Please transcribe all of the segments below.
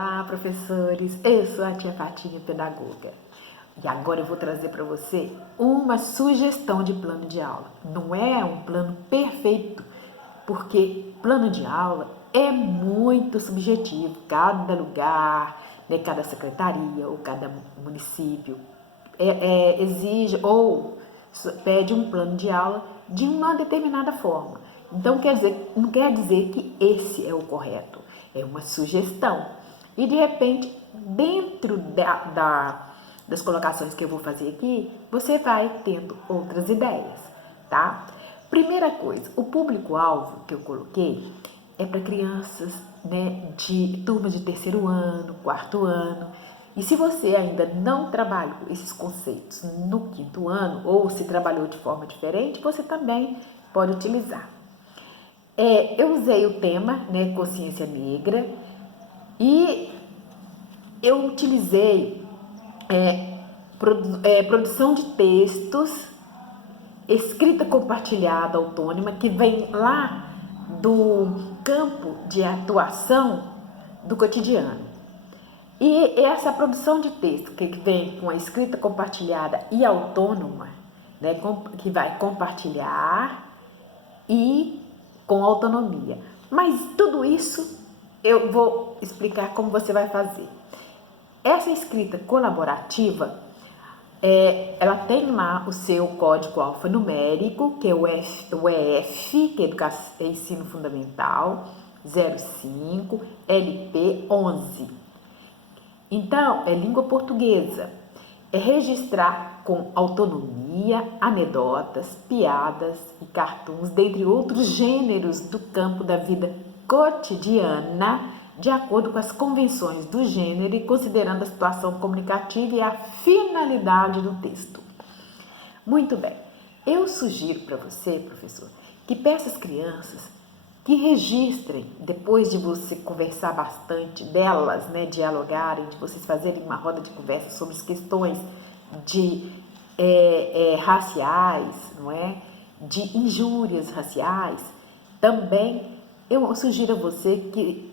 Olá, professores! Eu sou a tia Patinha, pedagoga. E agora eu vou trazer para você uma sugestão de plano de aula. Não é um plano perfeito, porque plano de aula é muito subjetivo. Cada lugar, né, cada secretaria ou cada município exige ou pede um plano de aula de uma determinada forma. Então, não quer dizer que esse é o correto, é uma sugestão. E, de repente, dentro das colocações que eu vou fazer aqui, você vai tendo outras ideias, tá? Primeira coisa, o público-alvo que eu coloquei é para crianças, né, de turma de terceiro ano, quarto ano. E se você ainda não trabalhou esses conceitos no quinto ano, ou se trabalhou de forma diferente, você também pode utilizar. Eu usei o tema, né, consciência negra, e eu utilizei produção de textos, escrita compartilhada autônoma, que vem lá do campo de atuação do cotidiano. E essa produção de texto que vem com a escrita compartilhada e autônoma, né, que vai compartilhar e com autonomia. Mas tudo isso eu vou explicar como você vai fazer. Essa escrita colaborativa, ela tem lá o seu código alfanumérico, que é o EF, que é Ensino Fundamental 05, LP 11. Então, é língua portuguesa. É registrar com autonomia anedotas, piadas e cartoons, dentre outros gêneros do campo da vida cotidiana, de acordo com as convenções do gênero e considerando a situação comunicativa e a finalidade do texto. Muito bem, eu sugiro para você, professor, que peça às crianças que registrem, depois de você conversar bastante delas, né, dialogarem, de vocês fazerem uma roda de conversa sobre as questões de raciais, não é? De injúrias raciais, também eu sugiro a você que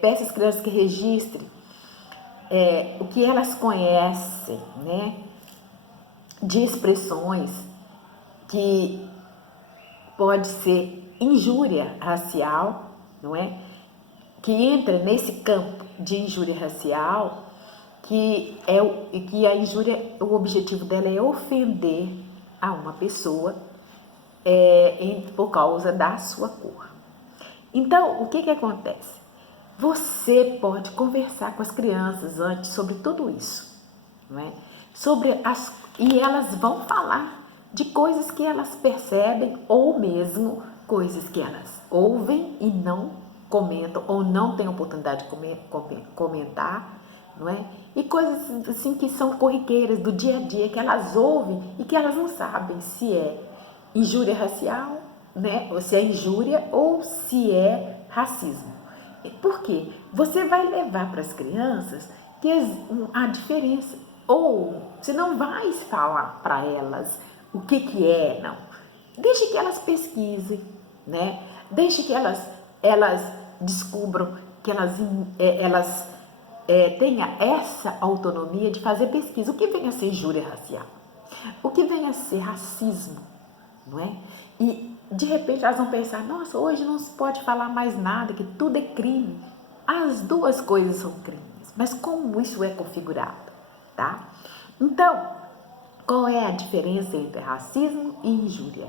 peça às crianças que registrem o que elas conhecem, né, de expressões que pode ser injúria racial, não é? Que entra nesse campo de injúria racial, que a injúria, o objetivo dela é ofender a uma pessoa por causa da sua cor. Então, o que acontece? Você pode conversar com as crianças antes sobre tudo isso, não é? E elas vão falar de coisas que elas percebem ou mesmo coisas que elas ouvem e não comentam ou não têm oportunidade de comentar, não é? E coisas assim que são corriqueiras do dia a dia que elas ouvem e que elas não sabem se é injúria racial, né? Ou se é injúria ou se é racismo. Por quê? Você vai levar para as crianças que a diferença, ou você não vai falar para elas o que é, não. Deixe que elas pesquisem, né? Deixe que elas descubram, que elas tenham essa autonomia de fazer pesquisa. O que vem a ser injúria racial? O que vem a ser racismo, não é? E de repente elas vão pensar, nossa, hoje não se pode falar mais nada, que tudo é crime. As duas coisas são crimes, mas como isso é configurado, tá? Então, qual é a diferença entre racismo e injúria?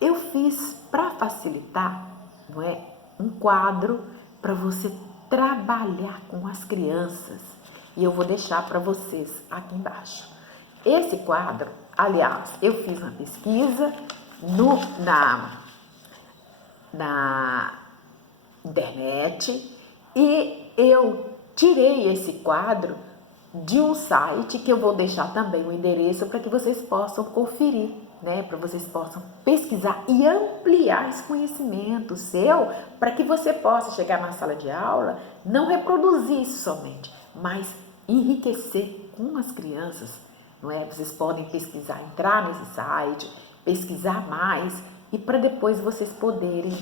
Eu fiz, para facilitar, não é, um quadro para você trabalhar com as crianças, e eu vou deixar para vocês aqui embaixo. Esse quadro, aliás, eu fiz uma pesquisa na internet e eu tirei esse quadro de um site que eu vou deixar também o endereço para que vocês possam conferir, né? Para vocês possam pesquisar e ampliar esse conhecimento seu, para que você possa chegar na sala de aula, não reproduzir isso somente, mas enriquecer com as crianças, não é? Vocês podem pesquisar, entrar nesse site, pesquisar mais e para depois vocês poderem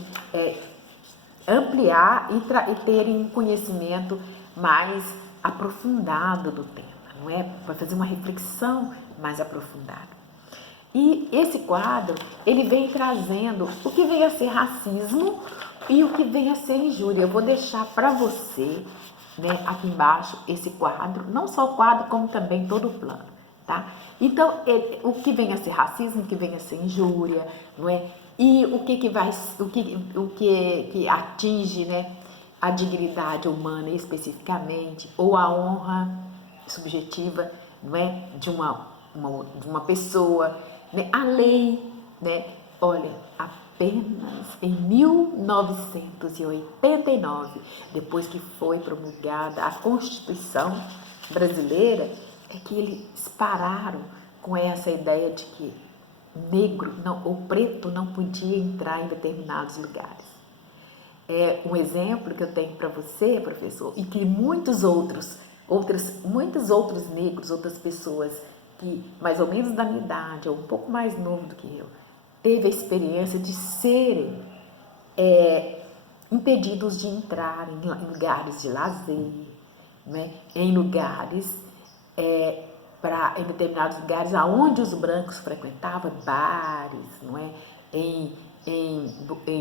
ampliar e terem um conhecimento mais aprofundado do tema, não é? Para fazer uma reflexão mais aprofundada. E esse quadro, ele vem trazendo o que vem a ser racismo e o que vem a ser injúria. Eu vou deixar para você, né, aqui embaixo, esse quadro, não só o quadro, como também todo o plano, tá? Então, o que vem a ser racismo, o que vem a ser injúria, não é? E que atinge, né, a dignidade humana especificamente, ou a honra subjetiva, não é, de uma pessoa, né? A lei, né? Olha, apenas em 1989, depois que foi promulgada a Constituição brasileira, é que eles pararam com essa ideia de que negro não, ou preto não podia entrar em determinados lugares. É um exemplo que eu tenho para você, professor, e que muitos outros negros, outras pessoas que mais ou menos da minha idade, ou um pouco mais novo do que eu, teve a experiência de serem impedidos de entrar em lugares de lazer, né? Em lugares, em determinados lugares aonde os brancos frequentavam, bares, não é? Em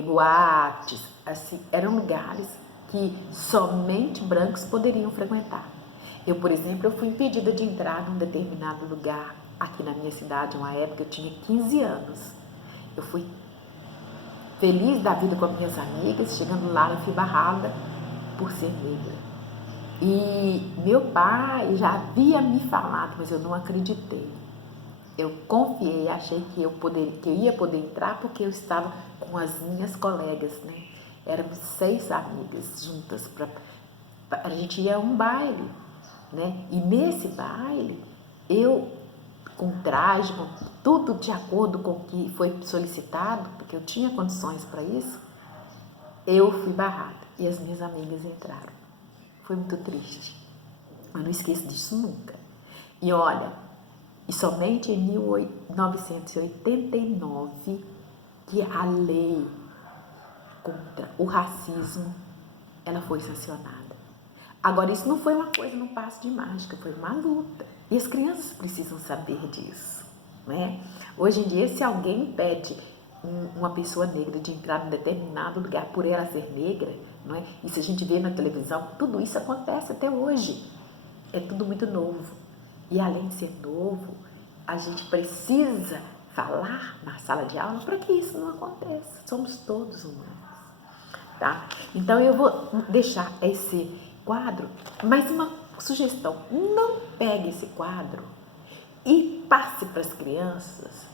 boates, assim, eram lugares que somente brancos poderiam frequentar. Eu, por exemplo, eu fui impedida de entrar num determinado lugar aqui na minha cidade, uma época eu tinha 15 anos. Eu fui feliz da vida com as minhas amigas, chegando lá eu fui barrada por ser negra. E meu pai já havia me falado, mas eu não acreditei. Eu confiei, achei que eu ia poder entrar porque eu estava com as minhas colegas, né? Éramos 6 amigas juntas, a gente ia a um baile, né? E nesse baile, eu, com traje, com tudo de acordo com o que foi solicitado, porque eu tinha condições para isso, eu fui barrada e as minhas amigas entraram. Foi muito triste, mas não esqueço disso nunca. E olha, e somente em 1989 que a lei contra o racismo ela foi sancionada. Agora, isso não foi uma coisa num passo de mágica, foi uma luta. E as crianças precisam saber disso, né? Hoje em dia, se alguém impede uma pessoa negra de entrar em determinado lugar por ela ser negra, não é? Isso a gente vê na televisão, tudo isso acontece até hoje. É tudo muito novo. E além de ser novo, a gente precisa falar na sala de aula para que isso não aconteça. Somos todos humanos, tá? Então eu vou deixar esse quadro, mas uma sugestão: não pegue esse quadro e passe para as crianças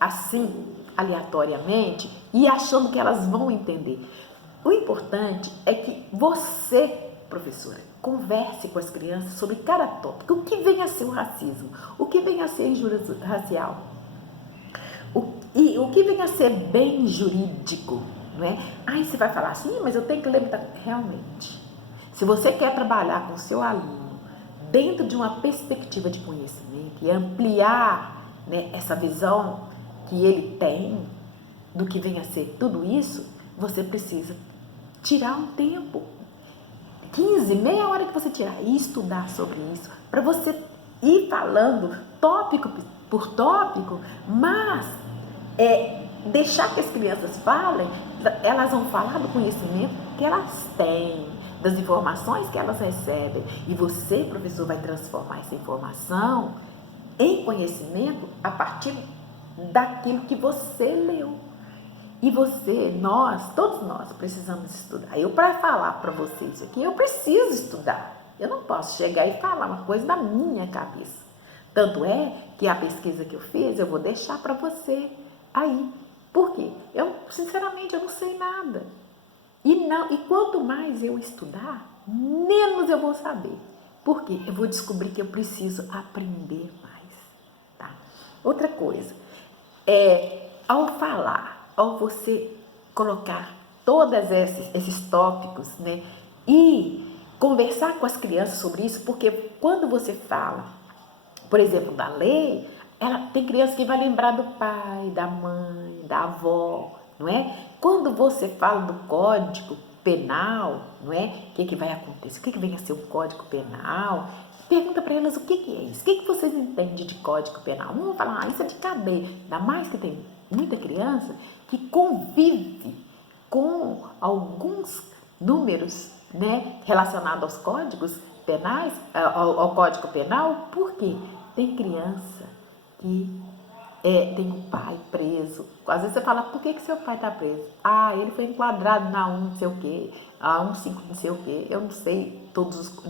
assim, aleatoriamente, e achando que elas vão entender. O importante é que você, professora, converse com as crianças sobre cada tópico. O que vem a ser o racismo? O que vem a ser a injúria racial? O que vem a ser bem jurídico? Não é? Aí você vai falar assim, mas eu tenho que lembrar. Realmente, se você quer trabalhar com o seu aluno dentro de uma perspectiva de conhecimento e ampliar, né, essa visão que ele tem do que vem a ser tudo isso, você precisa tirar um tempo, 15, meia hora que você tirar e estudar sobre isso, para você ir falando tópico por tópico, mas deixar que as crianças falem, elas vão falar do conhecimento que elas têm, das informações que elas recebem, e você, professor, vai transformar essa informação em conhecimento a partir daquilo que você leu. E todos nós precisamos estudar. Eu, para falar para vocês aqui, eu preciso estudar. Eu não posso chegar e falar uma coisa da minha cabeça. Tanto é que a pesquisa que eu fiz, eu vou deixar para você aí. Por quê? Sinceramente, eu não sei nada. E quanto mais eu estudar, menos eu vou saber. Por quê? Eu vou descobrir que eu preciso aprender mais. Tá? Outra coisa, ao falar, ao você colocar todos esses tópicos, né, e conversar com as crianças sobre isso, porque quando você fala, por exemplo, da lei, tem criança que vai lembrar do pai, da mãe, da avó, não é? Quando você fala do código penal, não é? O que vai acontecer? O que vem a ser um código penal? Pergunta para elas o que é isso. O que vocês entendem de código penal? Não vão falar, isso é de cadeia. Ainda mais que tem muita criança que convive com alguns números, né, relacionados aos códigos penais, ao código penal. Por quê? Tem criança que tem um pai preso. Às vezes você fala, por que seu pai está preso? Ah, ele foi enquadrado na 1 não sei o quê, a 15 não sei o quê. Eu não sei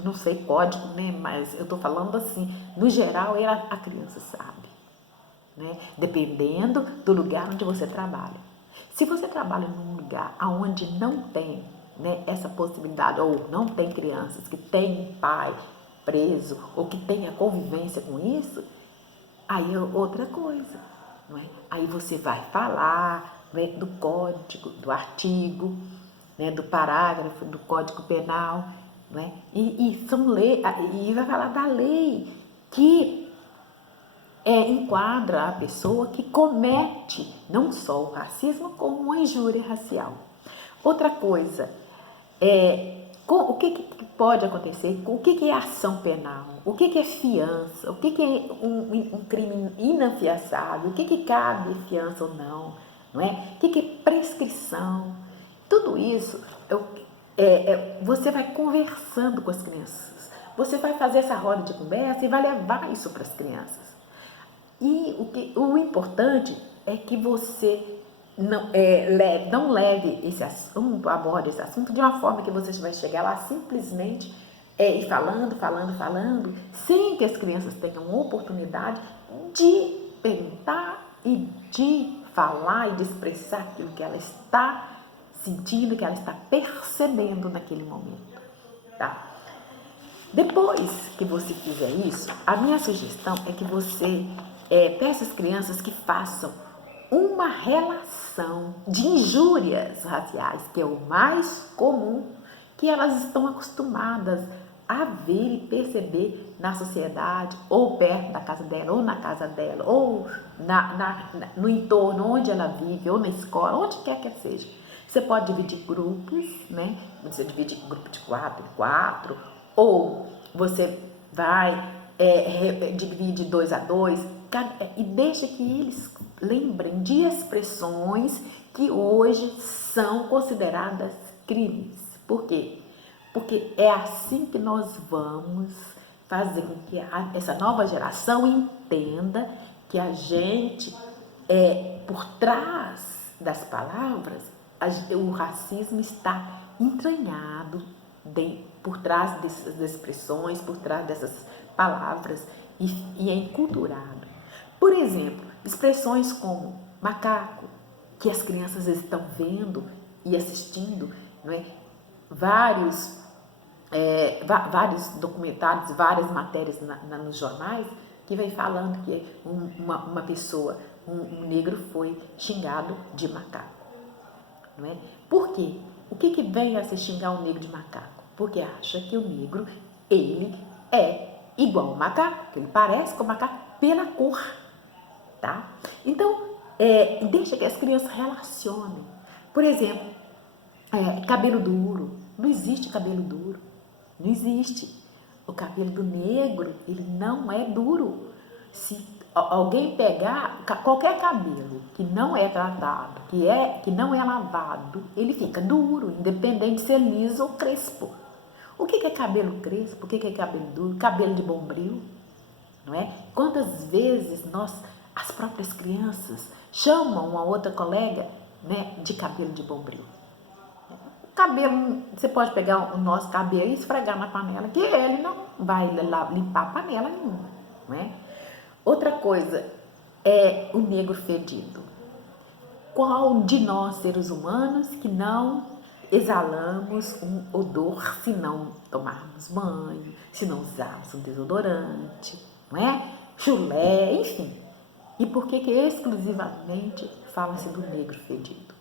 não sei código, né? Mas eu estou falando assim, no geral, a criança sabe, né? Dependendo do lugar onde você trabalha. Se você trabalha num lugar onde não tem, né, essa possibilidade, ou não tem crianças que têm pai preso, ou que tem a convivência com isso, aí é outra coisa, não é? Aí você vai falar, né, do código, do artigo, né, do parágrafo do Código Penal, não é? E vai falar da lei que enquadra a pessoa que comete não só o racismo, como uma injúria racial. Outra coisa, o que pode acontecer, o que é ação penal, o que é fiança, o que é um crime inafiançável, o que cabe fiança ou não, não é? O que é prescrição. Tudo isso você vai conversando com as crianças, você vai fazer essa roda de conversa e vai levar isso para as crianças. E o importante é que você não leve esse assunto, aborde esse assunto de uma forma que você vai chegar lá simplesmente e falando, sem que as crianças tenham oportunidade de perguntar e de falar e de expressar aquilo que ela está sentindo, que ela está percebendo naquele momento, tá? Depois que você fizer isso, a minha sugestão é que você peça às crianças que façam uma relação de injúrias raciais, que é o mais comum, que elas estão acostumadas a ver e perceber na sociedade, ou perto da casa dela, ou na casa dela, ou no entorno onde ela vive, ou na escola, onde quer que seja. Você pode dividir grupos, né? Você divide grupo de 4 em 4, ou você vai dividir de 2 a 2 e deixa que eles lembrem de expressões que hoje são consideradas crimes. Por quê? Porque é assim que nós vamos fazer com que essa nova geração entenda que a gente, por trás das palavras, o racismo está entranhado por trás dessas expressões, por trás dessas palavras, e é enculturado. Por exemplo, expressões como macaco, que as crianças estão vendo e assistindo, não é? Vários documentários, várias matérias nos jornais, que vem falando que uma pessoa, um negro foi xingado de macaco. Não é? Por quê? O que vem a se xingar um negro de macaco? Porque acha que o negro, ele é igual ao macaco, que ele parece com o macaco pela cor, tá? Então, deixa que as crianças relacionem. Por exemplo, cabelo duro. Não existe cabelo duro. Não existe. O cabelo do negro, ele não é duro. Se alguém pegar qualquer cabelo que não é tratado, que não é lavado, ele fica duro, independente de ser liso ou crespo. O que é cabelo crespo? O que é cabelo duro? Cabelo de bombril, não é? Quantas vezes as próprias crianças, chamam uma outra colega, né, de cabelo de bombril? Cabelo, você pode pegar o nosso cabelo e esfregar na panela, que ele não vai limpar a panela nenhuma, não é? Outra coisa é o negro fedido. Qual de nós, seres humanos, que não exalamos um odor se não tomarmos banho, se não usarmos um desodorante, não é? Chulé, enfim. E por que exclusivamente fala-se do negro fedido?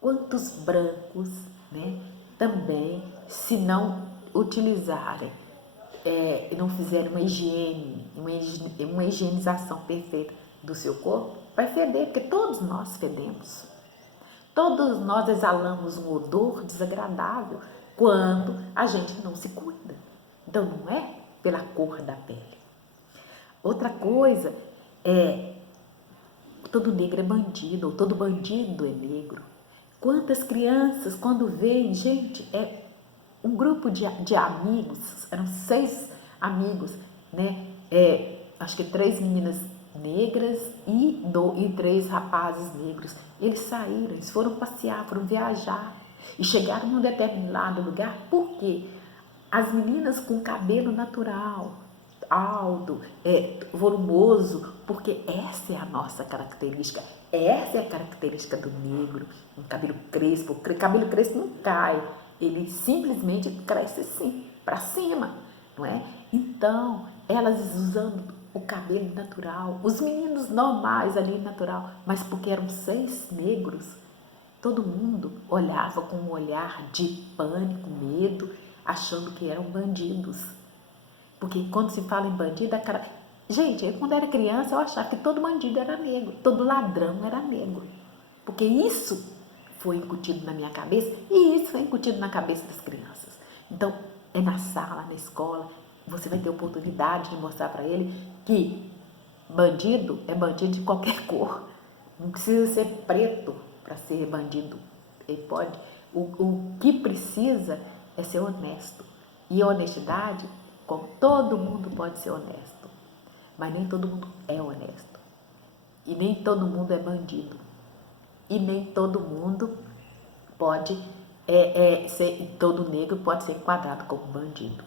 Quantos brancos, né, também, se não utilizarem, não fizerem uma higienização perfeita do seu corpo, vai feder, porque todos nós fedemos. Todos nós exalamos um odor desagradável quando a gente não se cuida. Então, não é pela cor da pele. Outra coisa é, todo negro é bandido, ou todo bandido é negro. Quantas crianças, quando veem, gente, um grupo de amigos, eram 6 amigos, né? Acho que 3 meninas negras e 3 rapazes negros. Eles saíram, eles foram passear, foram viajar e chegaram num determinado lugar. Por quê? As meninas com cabelo natural, alto, volumoso, porque essa é a nossa característica, essa é a característica do negro, um cabelo crespo. O cabelo crespo não cai, ele simplesmente cresce assim, para cima, não é? Então, elas usando o cabelo natural, os meninos normais ali natural, mas porque eram 6 negros, todo mundo olhava com um olhar de pânico, medo, achando que eram bandidos. Porque quando se fala em bandido, gente, eu quando era criança eu achava que todo bandido era negro, todo ladrão era negro. Porque isso foi incutido na minha cabeça e isso foi incutido na cabeça das crianças. Então, é na sala, na escola, você vai ter oportunidade de mostrar para ele que bandido é bandido de qualquer cor. Não precisa ser preto para ser bandido. Ele pode. O que precisa é ser honesto. E a honestidade, como todo mundo pode ser honesto, mas nem todo mundo é honesto. E nem todo mundo é bandido. E nem todo mundo pode todo negro pode ser enquadrado como bandido.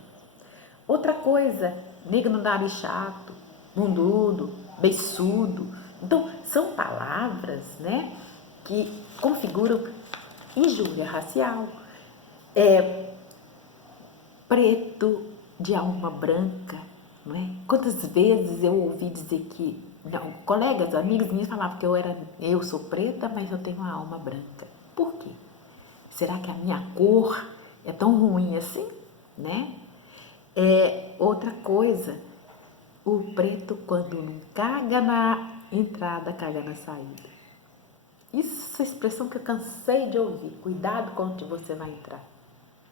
Outra coisa, negro no nariz chato, bundudo, beiçudo. Então, são palavras, né, que configuram injúria racial. Preto de alma branca, não é? Quantas vezes eu ouvi dizer que, não, colegas, amigos meus falavam que eu sou preta, mas eu tenho uma alma branca. Por quê? Será que a minha cor é tão ruim assim, né? Outra coisa, o preto quando não caga na entrada, caga na saída. Isso é a expressão que eu cansei de ouvir. Cuidado com onde você vai entrar.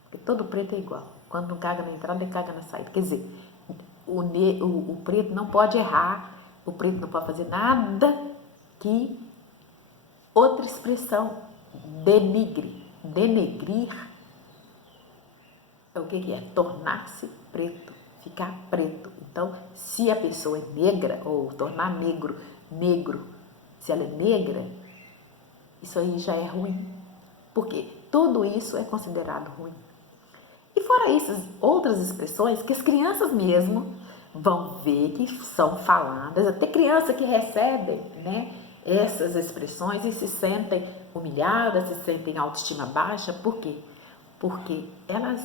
Porque todo preto é igual. Quando não caga na entrada, ele caga na saída. Quer dizer, o preto não pode errar, o preto não pode fazer nada que outra expressão, denigre. Denegrir é o que é? Tornar-se preto, ficar preto. Então, se a pessoa é negra, ou tornar negro, se ela é negra, isso aí já é ruim. Porque tudo isso é considerado ruim. E fora isso, outras expressões que as crianças mesmo vão ver que são faladas, até criança que recebem, né, essas expressões e se sentem humilhadas, se sentem autoestima baixa. Por quê? Porque elas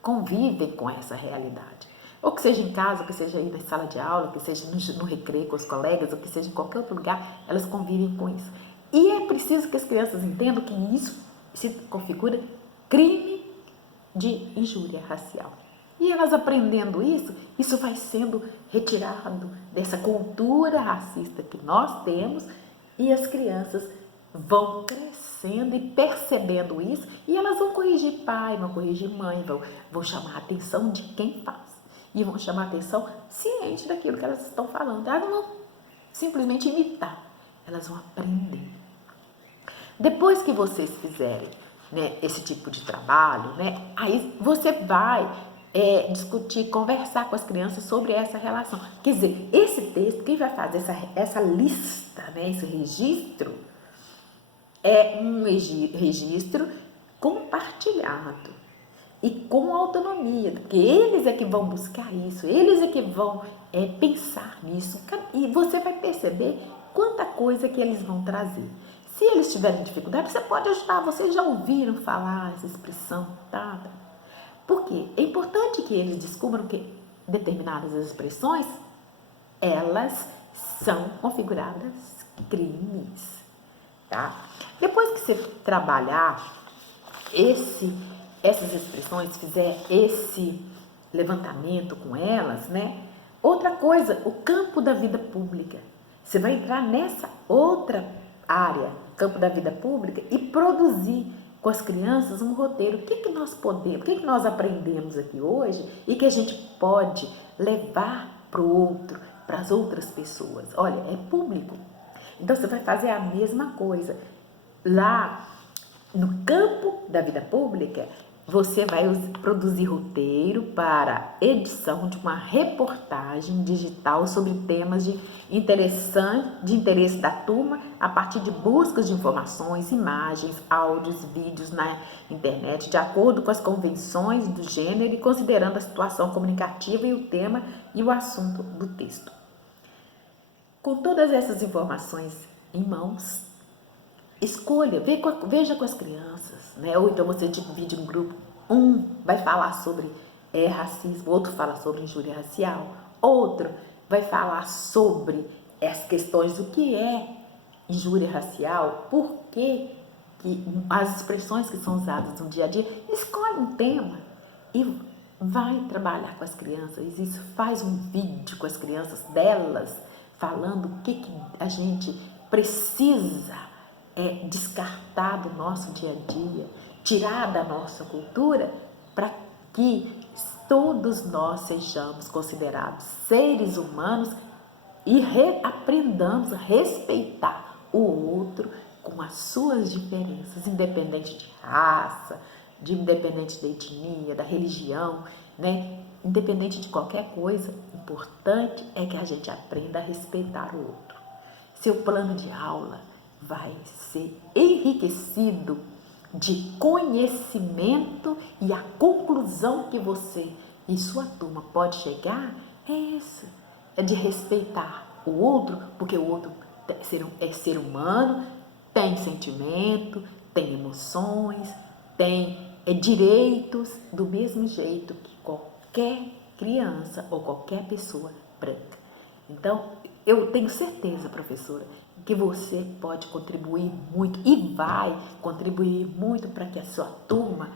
convivem com essa realidade. Ou que seja em casa, que seja aí na sala de aula, que seja no recreio com os colegas, ou que seja em qualquer outro lugar, elas convivem com isso. E é preciso que as crianças entendam que isso se configura crime de injúria racial. E elas aprendendo isso vai sendo retirado dessa cultura racista que nós temos e as crianças vão crescendo e percebendo isso e elas vão corrigir pai, vão corrigir mãe, vão chamar a atenção de quem faz e vão chamar a atenção ciente daquilo que elas estão falando. Elas não vão simplesmente imitar, elas vão aprender. Depois que vocês fizerem, né, esse tipo de trabalho, né, aí você vai discutir, conversar com as crianças sobre essa relação. Quer dizer, esse texto, quem vai fazer essa lista, né, esse registro, é um registro compartilhado e com autonomia, porque eles é que vão buscar isso, eles é que vão pensar nisso, e você vai perceber quanta coisa que eles vão trazer. Se eles tiverem dificuldade, você pode ajudar. Vocês já ouviram falar essa expressão, tá? Porque é importante que eles descubram que determinadas expressões, elas são configuradas crimes, tá? Depois que você trabalhar essas expressões, fizer esse levantamento com elas, né? Outra coisa, o campo da vida pública. Você vai entrar nessa outra área campo da vida pública e produzir com as crianças um roteiro. O que nós podemos, o que nós aprendemos aqui hoje e que a gente pode levar para o outro, para as outras pessoas. Olha, é público. Então você vai fazer a mesma coisa. Lá no campo da vida pública, você vai produzir roteiro para edição de uma reportagem digital sobre temas de interesse da turma a partir de buscas de informações, imagens, áudios, vídeos na internet, de acordo com as convenções do gênero e considerando a situação comunicativa e o tema e o assunto do texto. Com todas essas informações em mãos, escolha, veja com as crianças, né? Ou então você divide um grupo, um vai falar sobre racismo, outro fala sobre injúria racial, outro vai falar sobre as questões do que é injúria racial, por que as expressões que são usadas no dia a dia. Escolhe um tema e vai trabalhar com as crianças, isso, faz um vídeo com as crianças delas, falando o que a gente precisa descartar do nosso dia a dia, tirar da nossa cultura, para que todos nós sejamos considerados seres humanos e aprendamos a respeitar o outro com as suas diferenças, independente de raça, independente da etnia, da religião, né? Independente de qualquer coisa, o importante é que a gente aprenda a respeitar o outro. Seu plano de aula vai ser enriquecido de conhecimento e a conclusão que você e sua turma pode chegar é essa, é de respeitar o outro, porque o outro é ser humano, tem sentimento, tem emoções, tem direitos do mesmo jeito que qualquer criança ou qualquer pessoa branca. Então, eu tenho certeza, professora, que você pode contribuir muito e vai contribuir muito para que a sua turma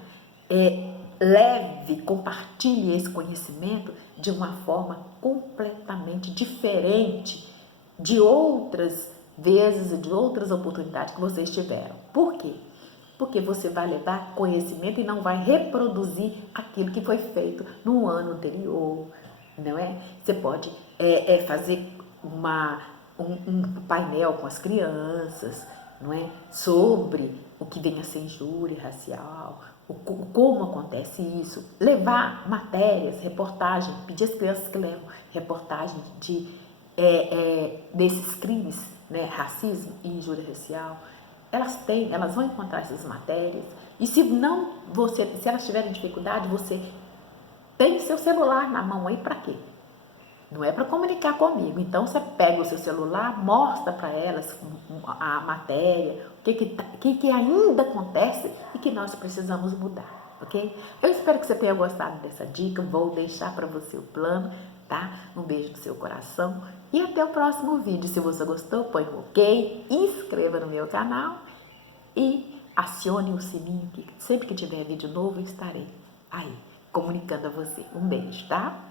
compartilhe esse conhecimento de uma forma completamente diferente de outras vezes e de outras oportunidades que vocês tiveram. Por quê? Porque você vai levar conhecimento e não vai reproduzir aquilo que foi feito no ano anterior, não é? Você pode fazer um painel com as crianças, não é? Sobre o que vem a ser injúria racial, como acontece isso, levar matérias, reportagem, pedir às crianças que levam reportagem desses crimes, né? Racismo e injúria racial. Elas vão encontrar essas matérias e se elas tiverem dificuldade, você tem seu celular na mão aí para quê? Não é para comunicar comigo. Então, você pega o seu celular, mostra para elas a matéria, o que ainda acontece e que nós precisamos mudar, ok? Eu espero que você tenha gostado dessa dica. Vou deixar para você o plano, tá? Um beijo no seu coração e até o próximo vídeo. Se você gostou, põe um ok, inscreva no meu canal e acione o sininho que sempre que tiver vídeo novo eu estarei aí comunicando a você. Um beijo, tá?